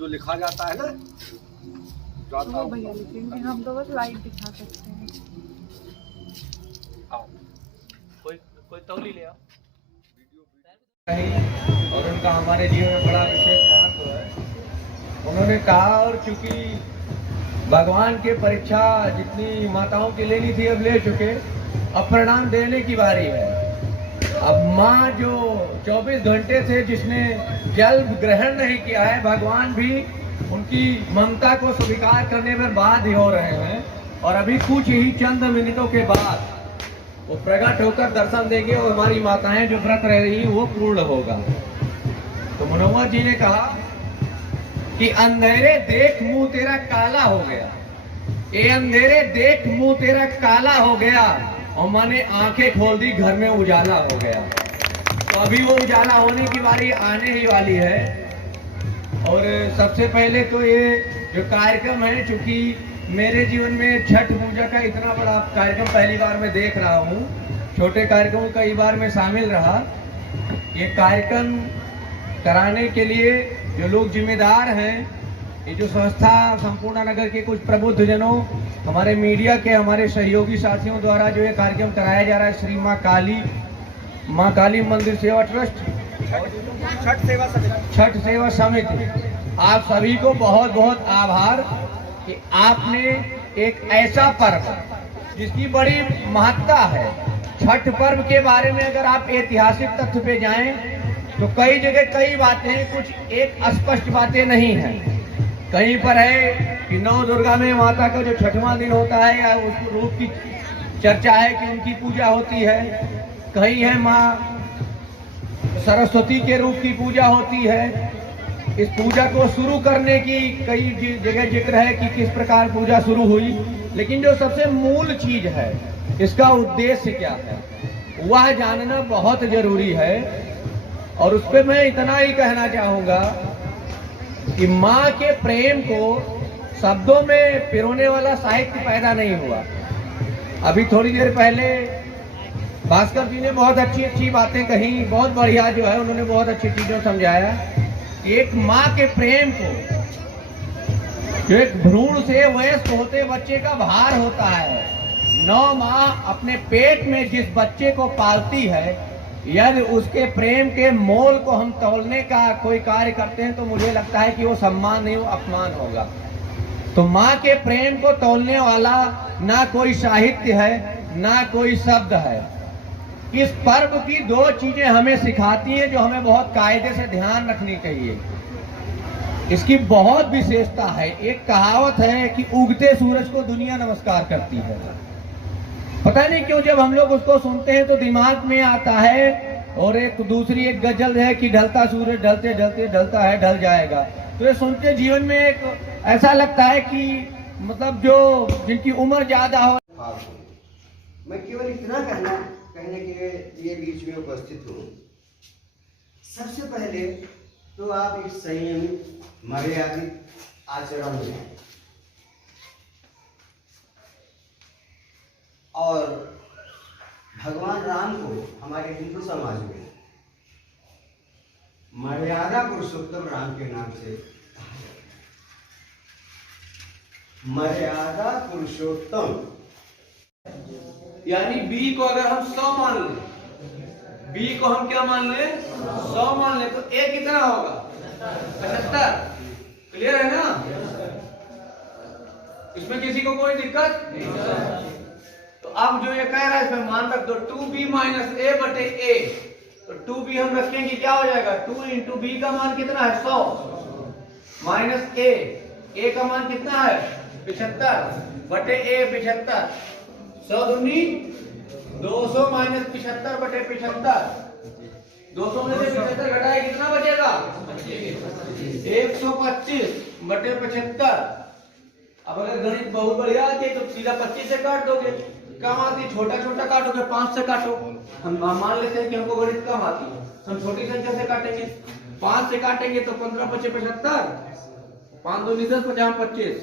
जो लिखा जाता है ना, वो भैया लिखेंगे, हम तो बस लाइव दिखा सकते हैं। कोई तौली ले आओ। और उनका हमारे जीवन में बड़ा विशेष महत्व है। उन्होंने कहा, और चूंकि भगवान के परीक्षा जितनी माताओं की लेनी थी अब ले चुके, अब परिणाम देने की बारी है। अब माँ जो 24 घंटे से जिसने जल ग्रहण नहीं किया है, भगवान भी उनकी ममता को स्वीकार करने में बाध्य हो रहे हैं। और अभी कुछ ही चंद मिनटों के बाद वो प्रकट होकर दर्शन देंगे और हमारी माताएं जो व्रत रह रही वो पूर्ण होगा। तो मनोहर जी ने कहा कि अंधेरे देख मुंह तेरा काला हो गया, ये अंधेरे देख मुंह तेरा काला हो गया, और मैंने आंखें खोल दी घर में उजाला हो गया। तो अभी वो उजाला होने की बारी आने ही वाली है। और सबसे पहले तो ये जो कार्यक्रम है, चूंकि मेरे जीवन में छठ पूजा का इतना बड़ा कार्यक्रम पहली बार मैं देख रहा हूँ, छोटे कार्यक्रम कई बार मैं शामिल रहा। ये कार्यक्रम कराने के लिए जो लोग जिम्मेदार हैं, ये जो संस्था संपूर्ण नगर के कुछ प्रबुद्ध जनों, हमारे मीडिया के, हमारे सहयोगी साथियों द्वारा जो ये कार्यक्रम कराया जा रहा है, श्री माँ काली मंदिर सेवा ट्रस्ट, छठ सेवा समिति, आप सभी को बहुत बहुत आभार कि आपने एक ऐसा पर्व जिसकी बड़ी महत्ता है, छठ पर्व के बारे में अगर आप ऐतिहासिक तथ्य पे जाएं तो कई जगह कई बातें, कुछ एक स्पष्ट बातें नहीं हैं। कहीं पर है कि नौ दुर्गा में माता का जो छठवां दिन होता है या उस रूप की चर्चा है कि उनकी पूजा होती है, कहीं है माँ सरस्वती के रूप की पूजा होती है। इस पूजा को शुरू करने की कई जगह जिक्र है कि किस प्रकार पूजा शुरू हुई, लेकिन जो सबसे मूल चीज है, इसका उद्देश्य क्या है, वह जानना बहुत जरूरी है। और उस पर मैं इतना ही कहना चाहूंगा कि माँ के प्रेम को शब्दों में पिरोने वाला साहित्य पैदा नहीं हुआ। अभी थोड़ी देर पहले भास्कर जी ने बहुत अच्छी अच्छी बातें कही, बहुत बढ़िया जो है उन्होंने बहुत अच्छी चीजों समझाया। एक माँ के प्रेम को, जो एक भ्रूण से वयस्क होते बच्चे का भार होता है, 9 माह अपने पेट में जिस बच्चे को पालती है, यदि उसके प्रेम के मोल को हम तौलने का कोई कार्य करते हैं तो मुझे लगता है कि वो सम्मान नहीं, वो अपमान होगा। तो माँ के प्रेम को तौलने वाला ना कोई साहित्य है, ना कोई शब्द है। इस पर्व की 2 चीजें हमें सिखाती हैं जो हमें बहुत कायदे से ध्यान रखनी चाहिए। इसकी बहुत विशेषता है। एक कहावत है कि उगते सूरज को दुनिया नमस्कार करती है। पता नहीं क्यों जब हम लोग उसको सुनते हैं तो दिमाग में आता है, और एक दूसरी एक गजल है कि ढलता सूरज ढलते ढलते ढलता है, ढल जाएगा। तो ये सुनते जीवन में एक ऐसा लगता है कि मतलब जो जिनकी उम्र ज्यादा हो। मैं केवल इतना कहने के लिए बीच में उपस्थित हूँ। सबसे पहले तो आप इस संयमित मर्यादित आचरण में और भगवान राम को हमारे हिंदू समाज में मर्यादा पुरुषोत्तम राम के नाम से, मर्यादा पुरुषोत्तम, यानी बी को अगर हम 100 मान लें, बी को हम क्या मान लें, 100 मान लें, तो ए कितना होगा, 75। क्लियर है ना? इसमें किसी को कोई दिक्कत नहीं। तो अब जो ये कह रहा है इसमें मान रख दो 2b माइनस ए बटे ए। तो 2b हम रखेंगे क्या हो जाएगा, 2 इंटू बी का मान कितना है 100 माइनस ए का मान कितना है 75 बटे ए 75। 100 दूनी 200 माइनस 75 बटे 75। 200 में से 75 घटाए कितना बचेगा 125 बटे 75। अब अगर गणित बहुत बढ़िया आती है तो सीधा 25 से काट दोगे। कम आती छोटा छोटा काटोगे, 5 से काटो। हम मान लेते हैं कि हमको गणित कम आती है, हम छोटी संख्या से काटेंगे। 5 से काटेंगे तो 15 बचे 75, 5 दूनी 10 50 25।